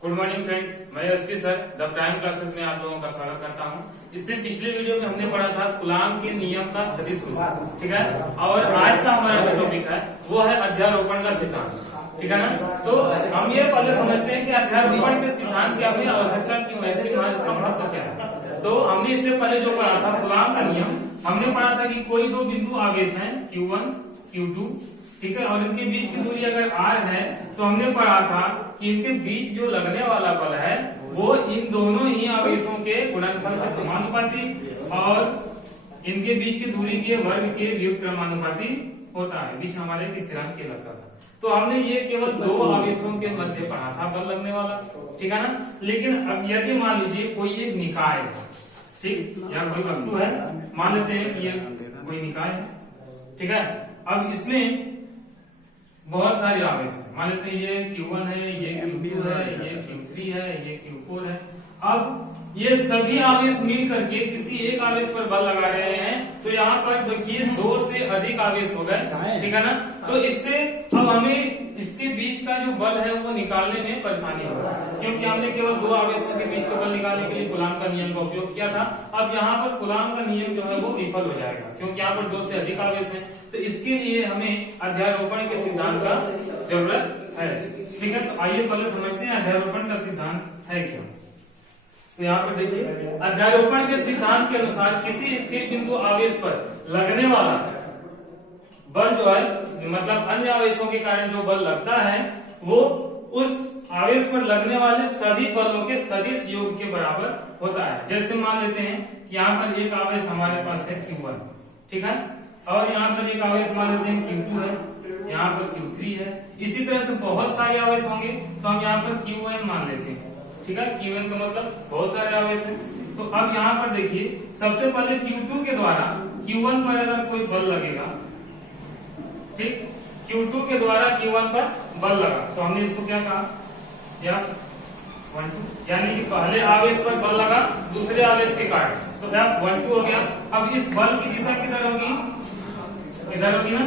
Good morning friends, मैं SP sir the prime classes में आप लोगों का स्वागत करता हूं। इससे पिछले वीडियो में हमने पढ़ा था कूलाम के नियम का सदिश रूप, ठीक है। और आज का हमारा जो टॉपिक है वो है अध्यारोपण का सिद्धांत, ठीक है ना। तो हम ये पहले समझते हैं कि अध्यारोपण के सिद्धांत की हमें आवश्यकता क्यों है, इसका महत्व क्या है। तो हमने इससे पहले जो पढ़ा था कूलाम का नियम, हमने पढ़ा था कि कोई दो बिंदु आवेश है Q1 Q2, ठीक है, और इनके बीच की दूरी अगर r है तो हमने पढ़ा था कि इनके बीच जो लगने वाला बल है वो इन दोनों ही आवेशों के गुणनफल के समानुपाती और इनके बीच की दूरी के वर्ग के व्युत्क्रमानुपाती होता है। बीच में हमारे एक स्थिरांक के लगता था। तो हमने ये केवल दो आवेशों के मध्य पढ़ा था बल लगने वाला, ठीक है ना। लेकिन अब यदि मान लीजिए कोई एक निकाय है, ठीक, या कोई वस्तु है, मान लेते हैं कि ये कोई निकाय है, ठीक है। अब इसमें बहुत सारे आवेश है, मान लेते हैं ये Q1 है, ये Q2 है, ये Q3 है, ये Q4 है। अब ये सभी आवेश मिल करके किसी एक आवेश पर बल लगा रहे हैं, तो यहाँ पर देखिए दो से अधिक आवेश हो गए, ठीक है ना। तो इससे अब हमें इसके बीच का जो बल है वो निकालने में परेशानी होगा, क्योंकि हमने केवल दो आवेशों के बीच का बल निकालने के लिए कूलाम का नियम का उपयोग किया था। अब यहाँ पर कूलाम का नियम जो है वो विफल हो जाएगा, क्योंकि यहाँ पर दो से अधिक आवेश है। तो इसके लिए हमें अध्यारोपण के सिद्धांत का जरूरत है, ठीक है। तो आइए पहले समझते हैं अध्यारोपण का सिद्धांत है क्या। तो यहाँ पर देखिए अध्यारोपण के सिद्धांत के अनुसार किसी स्थिर बिंदु आवेश पर लगने वाला बल जो है, मतलब अन्य आवेशों के कारण जो बल लगता है वो उस आवेश पर लगने वाले सभी बलों के सदिश योग के बराबर होता है। जैसे मान लेते हैं कि यहाँ पर एक आवेश हमारे पास है Q1, ठीक है, और यहाँ पर एक आवेश मान लेते हैं Q2 है, यहाँ पर Q3 है। इसी तरह से बहुत सारे आवेश होंगे, तो हम यहाँ पर Qn मान लेते हैं, ठीक है। Qn का मतलब बहुत सारे आवेश हैं। तो अब यहाँ पर देखिए सबसे पहले Q2 के द्वारा Q1 पर अगर कोई बल लगेगा, ठीक, Q2 के द्वारा Q1 पर बल लगा, तो हमने इसको क्या कहा, F12, यानी कि पहले आवेश पर बल लगा दूसरे आवेश के कारण, तो F12 हो गया। अब इस बल की दिशा किधर होगी, इधर होगी ना,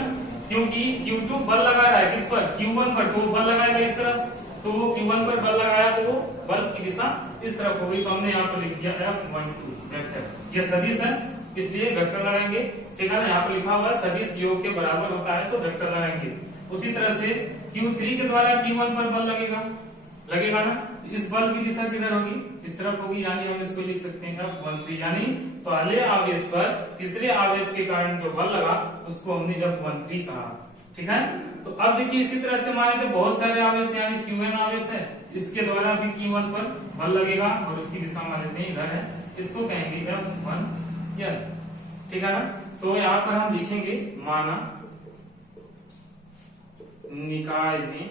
क्योंकि Q2 बल लगा रहा है किस पर, Q1 पर, तो बल लगाएगा इस तरफ, तो वो Q1 पर बल लगाया तो वो बल की दिशा इस तरफ होगी। तो हमने यहाँ पर लिख दिया F12 वेक्टर, ये सदिश है इसलिए वेक्टर लगाएंगे, ठीक है ना। यहाँ पर लिखा हुआ है सदिश योग के बराबर होता है तो वेक्टर लगाएंगे। उसी तरह से Q3 के द्वारा Q1 पर बल लगेगा ना, इस बल की दिशा किधर होगी, इस तरफ होगी, यानी हम इसको लिख सकते हैं F13, यानी पहले आवेश पर तीसरे आवेश के कारण जो बल लगा उसको हमने F13 कहा, ठीक है। तो अब देखिए इसी तरह से माने तो बहुत सारे आवेश यानी Qn आवेश है, इसके द्वारा भी Q1 पर बल लगेगा और उसकी दिशा मान लेते हैं इधर है, इसको कहेंगे F1n, ठीक है ना। तो यहाँ पर हम लिखेंगे माना निकाय में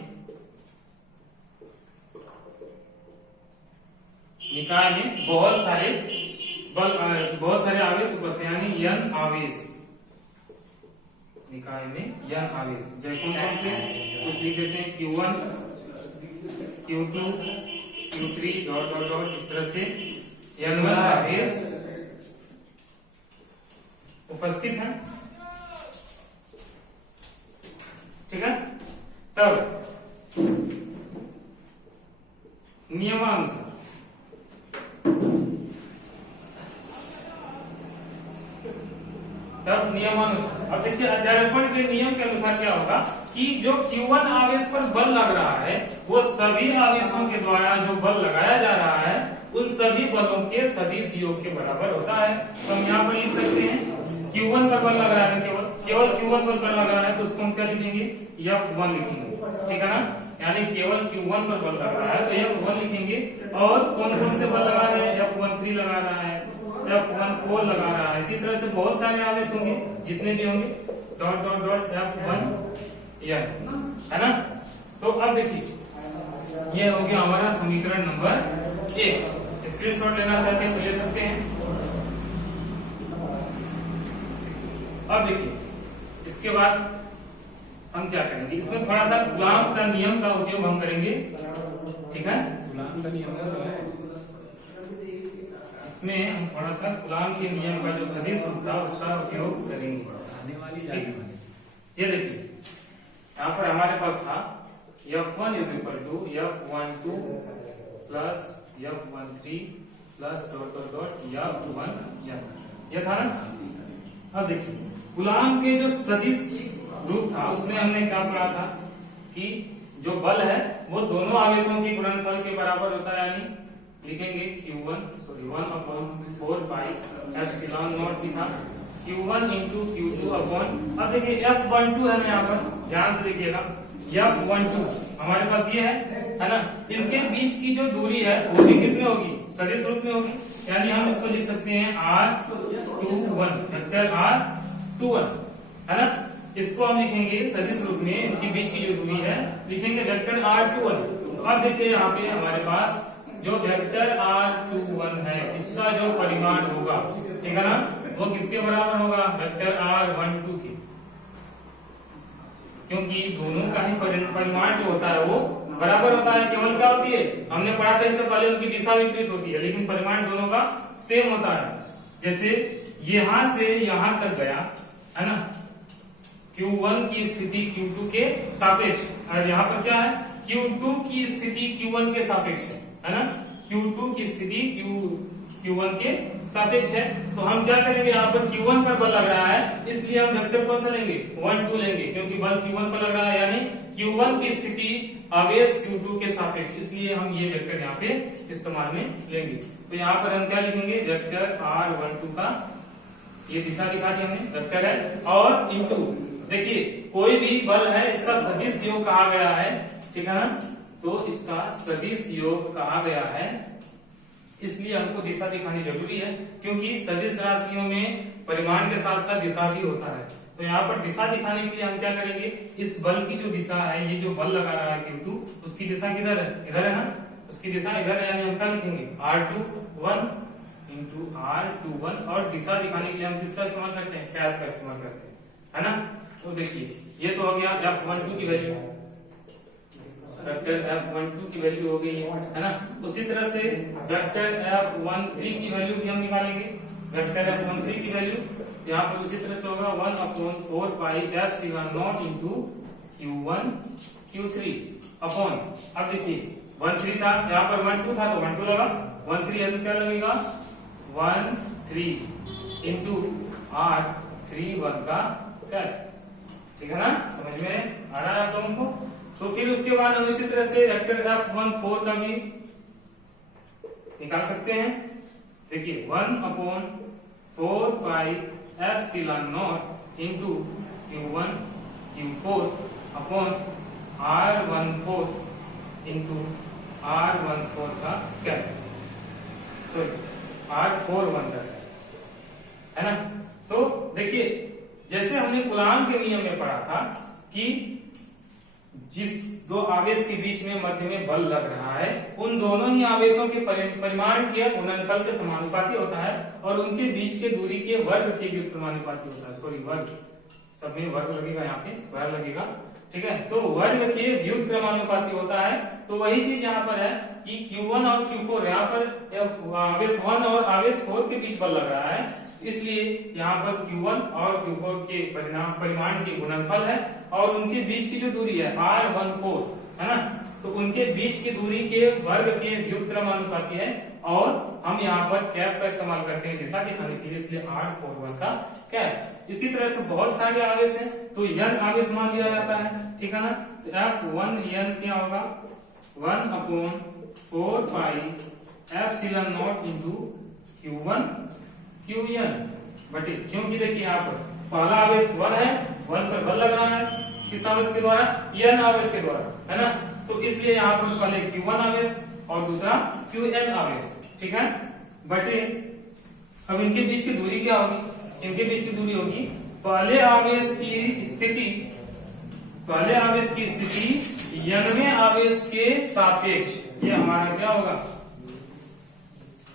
बहुत सारे आवेश उपस्थित, यानी n आवेश, निकाय में n आवेश, जैसे कौन से कुछ लिख देते हैं Q1 Q2 Q3 dot dot dot, इस तरह से n1 आवेश उपस्थित है, ठीक है। तब नियमानुसार अब देखिए अध्यारोपण के नियम के अनुसार क्या होगा कि जो Q1 आवेश पर बल लग रहा है वो सभी आवेशों के द्वारा जो बल लगाया जा रहा है उन सभी बलों के सदिश योग के बराबर होता है। तो हम यहाँ पर लिख सकते हैं Q1 पर बल लग रहा है, केवल Q1 पर बल लग रहा है, तो उसको हम क्या लिखेंगे, F1 लिखेंगे, ठीक है ना। यानी केवल Q1 पर बल लग रहा है तो F1 लिखेंगे। और कौन कौन से बल लगा रहे हैं, F13 लगा रहा है, F14 लगा रहा है, इसी तरह से बहुत सारे आवेश होंगे, जितने भी होंगे डॉट डॉट डॉट F1 है ना। तो अब देखिए ये हो गया हमारा समीकरण नंबर 1। स्क्रीनशॉट लेना चाहते हैं तो ले सकते हैं। अब देखिए इसके बाद हम क्या करेंगे, इसमें थोड़ा सा कूलाम का नियम का उपयोग हम करेंगे, ठीक है। कूलाम का नियम है, इसमें हम थोड़ा सा कूलाम के नियम का जो सदिश रूप था उसका उपयोग करेंगे। ये देखिए यहाँ पर हमारे पास था F1 is equal to F12 plus F13 plus dot dot dot F1n, यह था ना। अब देखिए कूलाम के जो सदिश रूप था उसमें हमने क्या पढ़ा था कि जो बल है वो दोनों आवेशों के गुणनफल के बराबर होता है, यानी लिखेंगे Q1 पाई एप्सिलॉन नॉट भी था Q1 इंटू Q2 अपॉन, अब देखिए F12 है यहाँ पर, ध्यान से देखिएगा F12 हमारे पास ये है ना। इनके बीच की जो दूरी है वो भी किसमें होगी, सदिश रूप में होगी, यानी हम इसको लिख सकते हैं R21, वेक्टर R21 है ना। इसको हम लिखेंगे सदिश रूप में, इनके बीच की जो दूरी है लिखेंगे वेक्टर R21। तो अब देखिए यहाँ पे हमारे पास जो वेक्टर R21 है इसका जो परिमाण होगा, ठीक है ना, वो किसके बराबर होगा, वेक्टर R12 के, क्योंकि दोनों का ही परिमाण जो होता है वो बराबर होता है। केवल क्या होती है, हमने पढ़ा था इससे पहले, उनकी दिशा विपरीत होती है, लेकिन परिमाण दोनों का सेम होता है। जैसे यहां से यहां तक गया है ना, Q1 की स्थिति Q2 के सापेक्ष, और यहाँ पर क्या है, Q2 की स्थिति Q1 के सापेक्ष है ना, Q2 की स्थिति Q1 के सापेक्ष है। तो हम क्या करेंगे, यहाँ पर Q1 पर बल लग रहा है, इसलिए हम वेक्टर कौन सा लेंगे, 1 2 लेंगे, क्योंकि बल Q1 पर लग रहा है, यानी Q1 की स्थिति आवेश Q2 के सापेक्ष, इसलिए हम ये वेक्टर यहाँ पे इस्तेमाल में लेंगे। तो यहाँ पर हम क्या लिखेंगे, वेक्टर R12 का ये दिशा दिखा दी हमने, वेक्टर है, और इंटू देखिए कोई भी बल है इसका सदिश योग कहा गया है, ठीक है ना, तो इसका सदिश योग कहा गया है, इसलिए हमको दिशा दिखानी जरूरी है, क्योंकि सदिश राशियों में परिमाण के साथ साथ दिशा भी होता है। तो यहाँ पर दिशा दिखाने के लिए हम क्या करेंगे, इस बल की जो दिशा है, ये जो बल लगा रहा है Q2, उसकी दिशा किधर है, इधर है ना, उसकी दिशा इधर है, यानी हम क्या लिखेंगे R21 इंटू R21, और दिशा दिखाने के लिए हम किसका इस्तेमाल करते हैं, कैप का इस्तेमाल करते हैं, है ना। तो देखिए ये तो हो गया F12 की वैल्यू, वेक्टर F12 की वैल्यू हो गई है ना। उसी तरह से वेक्टर F13 की वैल्यू भी हम निकालेंगे, वेक्टर F13 की वैल्यू यहाँ पर उसी तरह से होगा 1/4 pi epsilon not into Q1 Q3 upon, अब देखिए 13 था, यहाँ पर 12 था तो 12 लगा, 13 है तो क्या लगेगा 13 इंटू R31 का कैप, ठीक है ना, समझ में आ रहा है आप लोगों को। तो फिर उसके बाद हम इसी तरह से वेक्टर F14 का भी निकाल सकते हैं। देखिए 1/4 pi epsilon not into Q1 Q4 upon R14 into R14 का कैप, सॉरी R41 का कैप, है ना। तो देखिए जैसे हमने कूलाम के नियम में पढ़ा था कि जिस दो आवेश के बीच में मध्य में बल लग रहा है, उन दोनों ही आवेशों के परिमाण के गुणनफल के समानुपाती होता है, और उनके बीच के दूरी के वर्ग के व्युत्क्रमानुपाती होता है, सॉरी वर्ग, सब में वर्ग लगेगा, यहाँ पे स्क्वायर लगेगा, ठीक है। तो वर्ग के व्युत्क्रमानुपाती होता है। तो वही चीज यहाँ पर है कि Q1 और Q4, यहाँ पर आवेश 1 और आवेश 4 के बीच बल लग रहा है, इसलिए यहाँ पर Q1 और Q4 के परिमाण के गुणनफल है, और उनके बीच की जो दूरी है R14 है ना, तो उनके बीच की दूरी के वर्ग के व्युत्क्रमानुपाती है, और हम यहाँ पर कैप का इस्तेमाल करते हैं दिशा दिखाने के लिए, इसलिए R41 का कैप। इसी तरह से बहुत सारे आवेश हैं, तो n आवेश मान लिया जाता है, ठीक है ना। तो F1n क्या होगा, 1/4 pi epsilon not into Q1 Qn बटे, क्योंकि देखिए यहाँ पर पहला आवेश 1 है, 1 पर बल लग रहा है, किस आवेश के द्वारा, n आवेश के द्वारा, है ना। तो इसलिए यहाँ पर पहले Q1 आवेश और दूसरा Qn आवेश, ठीक है, बटे अब इनके बीच की दूरी क्या होगी, इनके बीच की दूरी होगी पहले आवेश की स्थिति nवें आवेश के सापेक्ष, ये हमारा क्या होगा,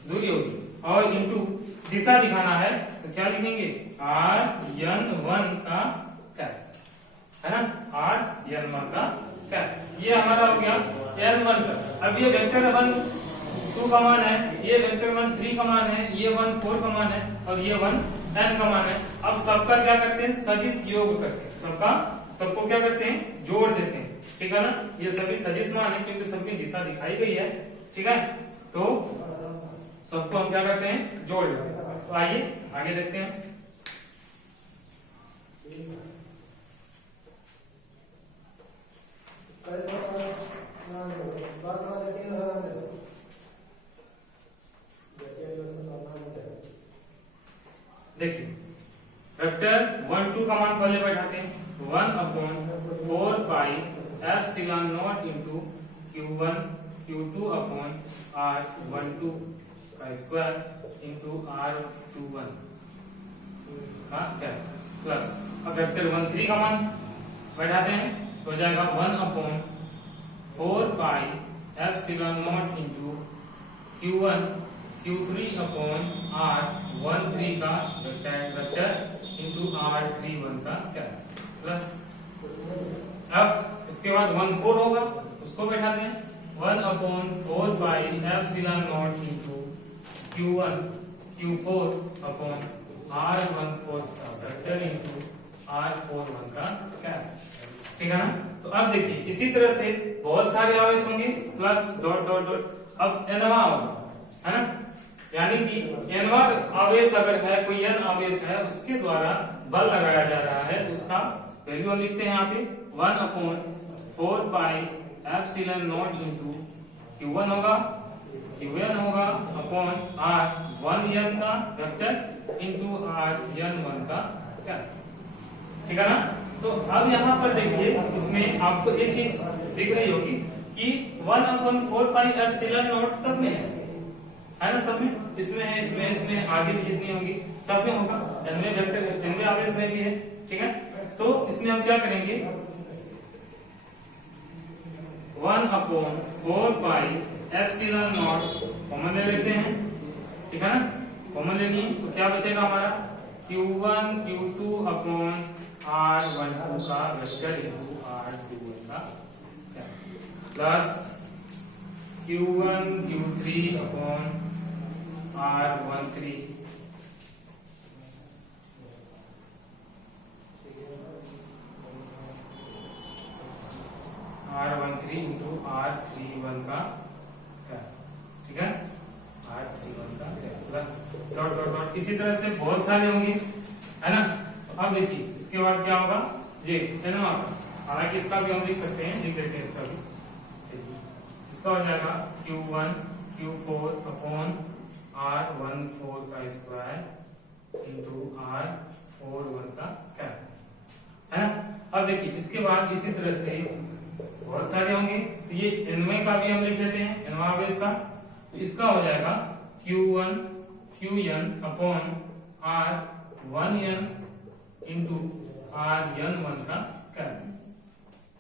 दूरी होगी, और इंटू दिशा दिखाना है तो क्या लिखेंगे R1 का कैप, है ना, R1 का कैप, ये हमारा हो गया N1 का। अब ये वेक्टर 1 2 का मान है, ये वेक्टर 1 3 का मान है, ये 1 4 का मान है, और ये 1 n का मान है। अब सबका क्या करते हैं, सदिश योग करते हैं, सबको क्या करते हैं, जोड़ देते हैं, ठीक है ना। ये सभी सदिश मान है क्योंकि सबकी दिशा दिखाई गई है, ठीक है, तो सबको हम क्या करते हैं, जोड़ लेते हैं। तो आइए आगे देखते हैं। देखिए वेक्टर 1 2 का मान पहले बैठाते हैं। 1/4 epsilon not into Q1 Q2 upon R12 का स्क्वायर इंटू R21 का क्या प्लस, अब वेक्टर 1 3 का मान बैठाते हैं तो हो जाएगा 1/4 epsilon not into Q1 Q3 upon R13 का वेक्टर इंटू R31 का क्या प्लस, अब इसके बाद 1/4 होगा उसको बैठा दें। 1/4 epsilon not into Q1 Q4 upon R14 का वेक्टर इंटू R41 का क्या, ठीक है ना। तो अब देखिए इसी तरह से बहुत सारे आवेश होंगे प्लस डॉट डॉट डॉट, अब एनवा होगा, है ना, यानी कि एनवा आवेश अगर है, कोई एन आवेश है, उसके द्वारा बल लगाया जा रहा है, उसका वैल्यू हम लिखते हैं यहाँ पे 1/4 एप्सिलॉन नॉट इंटू Q1 होगा, Qn होगा अपॉन R1n का वेक्टर इंटू Rn1 का क्या, ठीक है ना। तो अब यहाँ पर देखिए इसमें आपको एक चीज दिख रही होगी कि 1/4 एप्सिलॉन नॉट सब में है ना, सब में, इसमें है, इसमें आगे भी जितनी होंगी सब में होगा, एनवे वेक्टर एनवे आवेश में भी है, ठीक है। तो इसमें हम क्या करेंगे, 1/4 एप्सिलॉन नॉट कॉमन ले लेते हैं, ठीक है ना, कॉमन ले लिए तो क्या बचेगा हमारा Q1 Q2 अपॉन R12 का वेक्टर इंटू R21 का plus Q1 Q3 upon R13 into R31 का क्या, ठीक है, R31 का क्या प्लस डॉट डॉट डॉट, इसी तरह से बहुत सारे होंगे, है ना। अब देखिए इसके बाद क्या होगा, ये एनवा का, हालांकि इसका भी हम लिख सकते हैं, लिख देते हैं इसका भी, इसका हो जाएगा Q1 Q4 अपॉन R14 का स्क्वायर इंटू R41 का क्या, है ना। अब देखिए इसके बाद इसी तरह से बहुत सारे होंगे, तो ये एनवे का भी हम लिख लेते हैं, एनवा आवेश का, तो इसका हो जाएगा Q1 Qn upon R1n into Rn1 का क्या,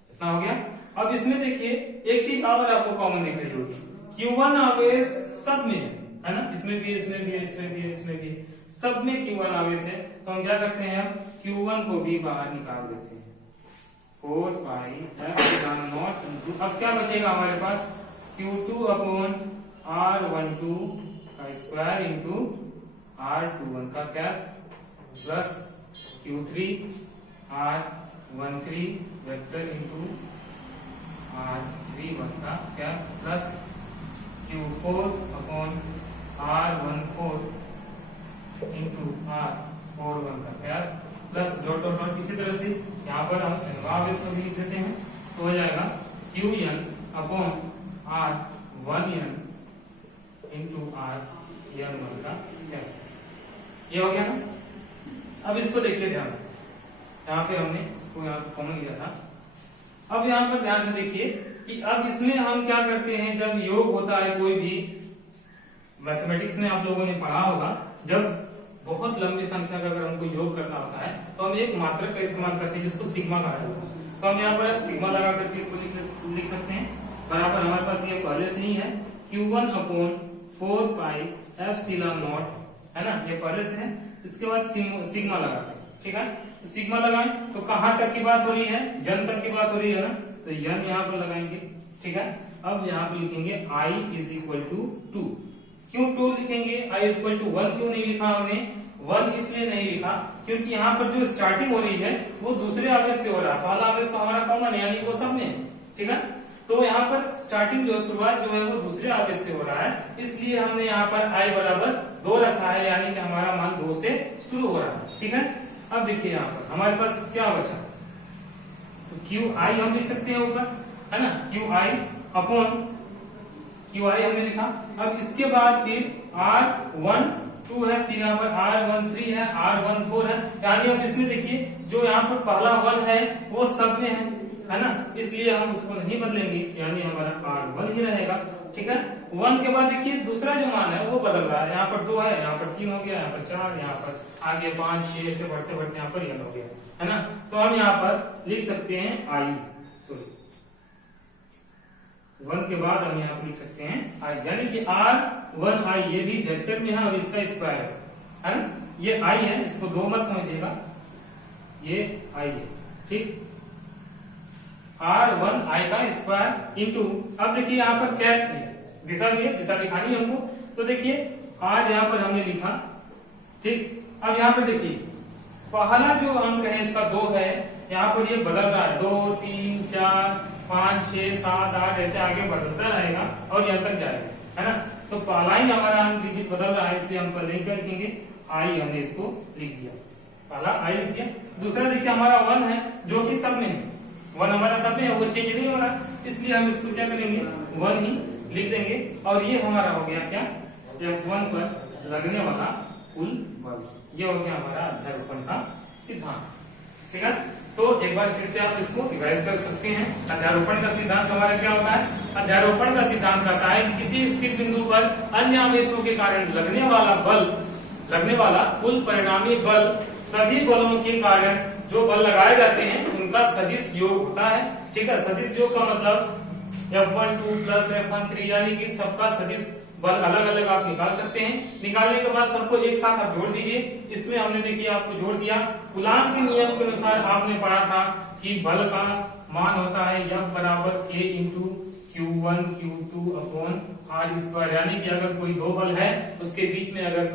इतना हो गया। अब इसमें देखिए एक चीज और आपको कॉमन दिख रही होगी, Q1 आवेश सब में है ना, इसमें भी इसमें भी इसमें भी इसमें भी सब में Q1 आवेश है, तो हम क्या करते हैं, अब Q1 को भी बाहर निकाल देते हैं, 4 एप्सिलॉन नॉट इंटू, अब क्या बचेगा हमारे पास Q2 अपॉन R12 का स्क्वायर इंटू R21 का क्या plus Q3 R13 vector into R31 का क्या plus Q4 upon R14 into R41 का क्या प्लस डॉट डॉट डॉट, इसी तरह से यहाँ पर हम एनवा आवेश को भी लिख देते हैं, तो हो जाएगा Qn upon R1n into Rn1 का क्या, ये हो गया ना। अब इसको देखिए ध्यान से, यहाँ पे हमने इसको यहाँ कॉमन लिया था, अब यहाँ पर ध्यान से देखिए कि अब इसमें हम क्या करते हैं, जब योग होता है कोई भी, मैथमेटिक्स में आप लोगों ने पढ़ा होगा, जब बहुत लंबी संख्या का अगर हमको योग करना होता है तो हम एक मात्रक का इस्तेमाल करते हैं जिसको सिग्मा कहा जाता है, तो हम यहाँ पर सिग्मा लगा करके इसको लिख सकते हैं, बराबर हमारे पास ये पहले से ही है Q1 अपॉन 4 एप्सिलॉन नॉट, है ना, ये पहले से है, इसके बाद सिग्मा लगाते हैं, ठीक है, तो सिग्मा लगाएं तो कहां तक की बात हो रही है, यन तक की बात हो रही है ना, तो यन यहाँ पर लगाएंगे, ठीक है। अब यहाँ पर लिखेंगे I इज इक्वल टू 2, क्यों 2 लिखेंगे, I इज इक्वल टू 1 क्यों नहीं लिखा हमने, 1 इसलिए नहीं लिखा क्योंकि यहाँ पर जो स्टार्टिंग हो रही है वो दूसरे आवेश से हो रहा है, पहला आवेश तो हमारा कॉमन है, यानी वो सब में, ठीक है। तो यहाँ पर स्टार्टिंग जो शुरुआत जो है वो दूसरे आवेश से हो रहा है, इसलिए हमने यहाँ पर i बराबर 2 रखा है, यानी कि हमारा मान 2 से शुरू हो रहा है। ठीक है, अब देखिए यहाँ पर हमारे पास क्या बचा, तो क्यू आई हम लिख सकते हैं ऊपर, है ना, Q I upon Q I हमने लिखा। अब इसके बाद फिर R12 है, फिर यहाँ पर R13 है, R14 है, यानी अब इसमें देखिए जो यहाँ पर पहला 1 है वो सब में है ना, इसलिए हम उसको नहीं बदलेंगे, यानी हमारा R1 ही रहेगा। ठीक है, 1 के बाद देखिए दूसरा जो मान है वो बदल रहा है, यहाँ पर 2 है, यहाँ पर 3 हो गया, यहाँ पर 4, यहाँ पर आगे 5, 6 से बढ़ते बढ़ते यहाँ पर n हो गया, है ना। तो हम यहाँ पर लिख सकते हैं1 के बाद हम यहाँ पर लिख सकते हैं i, यानी कि R1i, ये भी वेक्टर में है और इसका स्क्वायर है ना, ये i है, इसको 2 मत समझिएगा, ये i है। ठीक, R1i का स्क्वायर इंटू, अब देखिए यहाँ पर क्या दिशा भी है, दिशा दिखानी है हमको, तो देखिए R यहाँ पर हमने लिखा। ठीक, अब यहाँ पर देखिए पहला जो अंक है इसका 2 है, यहाँ पर ये बदल रहा है, 2, 3, 4, 5, 6, 7, 8 ऐसे आगे बदलता रहेगा और यहाँ तक जाएगा, है ना। तो पहला ही हमारा अंक डिजिट बदल रहा है, इसलिए हम पहले क्या लिखेंगे, आई, हमने इसको लिख दिया, पहला आई लिख दिया। दूसरा देखिए हमारा 1 है जो कि सब में है, 1 हमारा सब में है, वो चेंज नहीं हो रहा, इसलिए हम इसको क्या करेंगे, 1 ही लिख देंगे। और ये हमारा हो गया क्या, F1 पर लगने वाला कुल बल, ये हो गया हमारा अध्यारोपण का सिद्धांत। ठीक है, तो एक बार फिर से आप इसको रिवाइज कर सकते हैं। अध्यारोपण का सिद्धांत हमारा क्या होता है, अध्यारोपण का सिद्धांत कहता है कि किसी स्थिर बिंदु पर अन्य आवेशों के कारण लगने वाला कुल परिणामी बल सभी बलों के कारण जो बल लगाए जाते हैं उनका सदिश योग होता है। ठीक है, सदिश योग का मतलब F12 प्लस F13, यानी कि सबका सदिश बल अलग अलग आप निकाल सकते हैं। निकालने के बाद सबको एक साथ आप जोड़ दीजिए। इसमें हमने देखिए आपको जोड़ दिया, कूलाम के नियम के अनुसार आपने पढ़ा था कि बल का मान होता है F बराबर K into Q1 Q2 upon R square, यानी कि अगर कोई 2 बल है उसके बीच में, अगर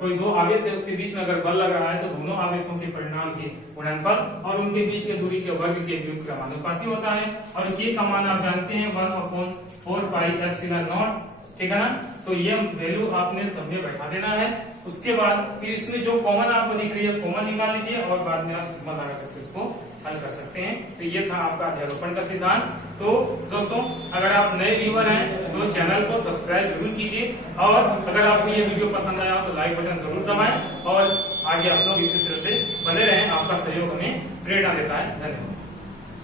कोई 2 आवेश है उसके बीच में अगर बल लग रहा है तो दोनों आवेशों के परिणाम के गुणनफल और उनके बीच के दूरी के वर्ग के योग का समानुपाती होता है। और K का मान आप जानते हैं 1/4 पाई एप्सिलॉन नॉट। ठीक है ना, तो ये वैल्यू आपने सब में बैठा देना है। उसके बाद फिर इसमें जो कॉमन आपको दिख रही है कॉमन निकाल लीजिए और बाद में आप सिग्मा लगा करके उसको हल कर सकते हैं। तो ये था आपका अध्यारोपण का सिद्धांत। तो दोस्तों, अगर आप नए व्यूअर हैं तो चैनल को सब्सक्राइब जरूर कीजिए, और अगर आपको ये वीडियो पसंद आया तो लाइक बटन जरूर दबाएं, और आगे आप लोग इसी तरह से बने रहें। आपका सहयोग हमें प्रेरणा देता है। धन्यवाद।